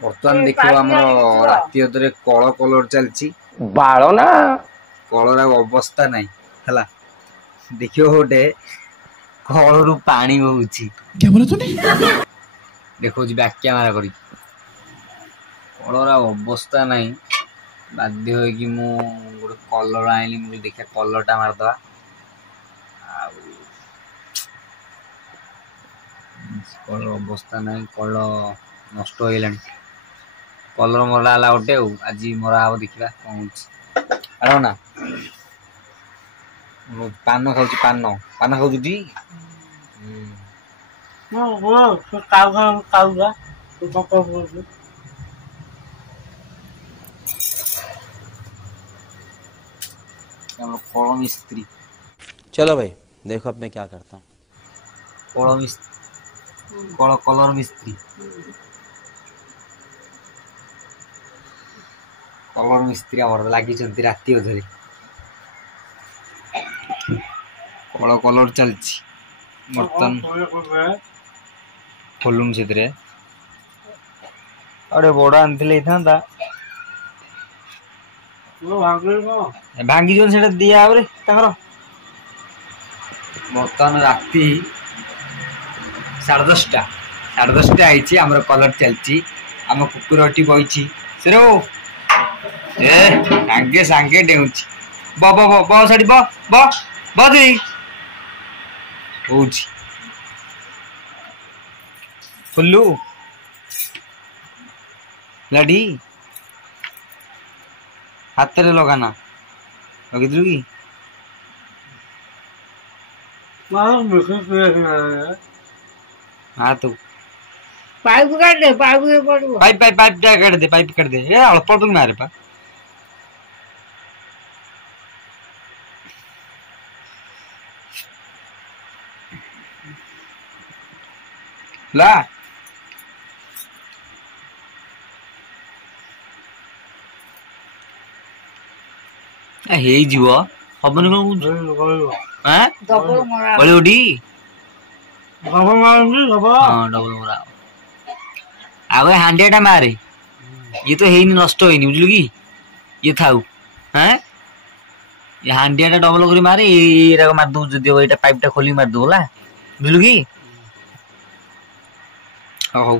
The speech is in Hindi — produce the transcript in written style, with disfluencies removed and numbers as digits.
बर्तमान देखियो हमर राति अदरे कल कलर चलची बालो ना कलर अवस्था नहीं हला देखियो गोटे कलरु पानी बहुची क्या बोला तूने देखो जी बैक कैमरा करी कलर अवस्था नहीं बाध्य हो कि मु गोटे कलर आइली मु देखा कलरटा मारदवा कलर अवस्था नहीं कलर नष्ट हो गलानी कलर मरा है गोटे आज मरा हम देखा कौन हो ना पान खाऊ पान पान खाऊ कल मिस्त्री चलो भाई देखो अब मैं क्या करता हूँ कल मिस्त्री कलर मिस्त्री कलर मिस्त्री आम लगी राति अधे कल कलर चलची बर्तन खोलुन से अरे बड़ आनी था भांगी जो से दिया बर्तमान राति 10:30 आई आम कलर चलची आम कुकुरटी बही से सांगे सांगे डेउची ब साड़ी दी फुल्लू लाडी हाथ रे लगाना लगे कि हाँ तो पाइप काट दे पाइप काट दे ये अल्प अल्प मारे पा ला जीव हबन डबल मरा आगे हांडिया मारे ये तो है नष्ट होनी बुझलु कि ये थाऊ हाँ ये हांडिया डबल कर मारे ये मार दू जो पाइपटा खोली मार दू बुझलु कि हो